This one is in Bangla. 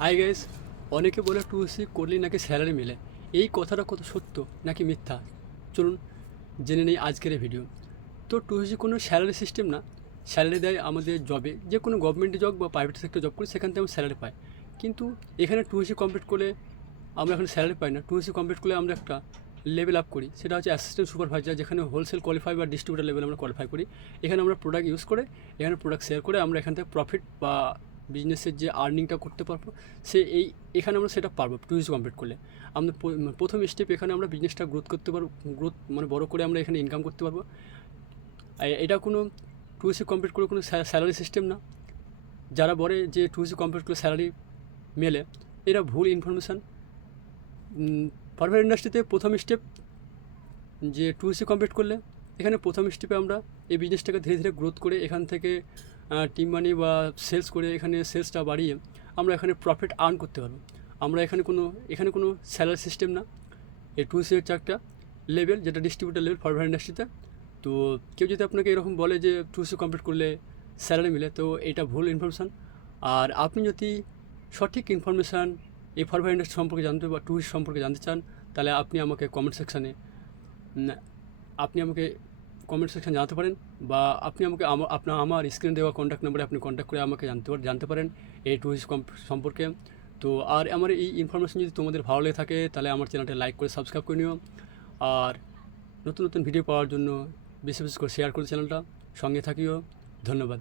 হাই গাইস অনেকে বলে টু সি করলেই নাকি স্যালারি মেলে। এই কথাটা কত সত্য নাকি মিথ্যা? চলুন জেনে নেই আজকের এই ভিডিও তো টু সি কোনো স্যালারি সিস্টেম না। স্যালারি দেয় আমাদের জবে যে কোনো গভর্নমেন্টে জব বা প্রাইভেট সেক্টর জব করে সেখান থেকে আমরা স্যালারি পাই। কিন্তু এখানে টু সি কমপ্লিট করলে আমরা এখন স্যালারি পাই না। টু সি কমপ্লিট করলে আমরা একটা লেভেল আপ করি। সেটা হচ্ছে অ্যাসিস্ট্যান্ট সুপারভাইজার যেখানে হোলসেল কোয়ালিফাই বা ডিস্ট্রিবিউটার লেভেল আমরা কোয়ালিফাই করি। এখানে আমরা প্রোডাক্ট ইউজ করে, এখানে প্রোডাক্ট শেয়ার করে আমরা এখান থেকে প্রফিট বা বিজনেসের যে আর্নিংটা করতে পারব, সে এই, এখানে আমরা সেটা পারব টু ইউজ কমপ্লিট করলে। আমরা প্রথম স্টেপ এখানে আমরা বিজনেসটা গ্রোথ করতে পারব গ্রোথ মানে বড় করে আমরা এখানে ইনকাম করতে পারব। এটা কোনো টু সি কমপ্লিট করে কোনো স্যালারি সিস্টেম না। যারা বলে যে টু সি কমপ্লিট করে স্যালারি মেলে, এরা ভুল ইনফরমেশান ফার্মার ইন্ডাস্ট্রিতে প্রথম স্টেপ যে টু সি কমপ্লিট করলে, এখানে প্রথম স্টেপে আমরা এই বিজনেসটাকে ধীরে ধীরে গ্রোথ করে এখান থেকে টিম মানি বা সেলস করে এখানে সেলসটা বাড়িয়ে আমরা এখানে প্রফিট আর্ন করতে পারব। আমরা এখানে কোনো এখানে কোনো স্যালারি সিস্টেম না। এই টু সি হচ্ছে একটা লেভেল যেটা ডিস্ট্রিবিউটার লেভেল ফার্মার ইন্ডাস্ট্রিতে তো। কেউ যদি আপনাকে এরকম বলে যে টু সি কমপ্লিট করলে স্যালারি মিলে, তো এটা ভুল ইনফরমেশান আর আপনি যদি সঠিক ইনফরমেশান এই ফার্মার ইন্ডাস্ট্রি সম্পর্কে জানতে বা ট্যুরিস্ট সম্পর্কে জানতে চান, তাহলে আপনি আমাকে কমেন্ট সেকশানে আপনি আমাকে কমেন্ট সেকশন জানাতে পারেন বা আপনি আমাকে আমা- আপনার আমার স্ক্রিনে দেওয়া কন্ট্যাক্ট নাম্বারে আপনি কন্ট্যাক্ট করে আমাকে জানতে জানতে পারেন এই ট্যুরিস্ট সম্পর্কে। তো আর আমার এই ইনফরমেশন যদি তোমাদের ভালো লেগে থাকে, তাহলে আমার চ্যানেলটা লাইক করে সাবস্ক্রাইব করে নিও। আর নতুন নতুন ভিডিও পাওয়ার জন্য বেশি বেশি করে শেয়ার করে চ্যানেলটা সঙ্গে থাকিও। ধন্যবাদ।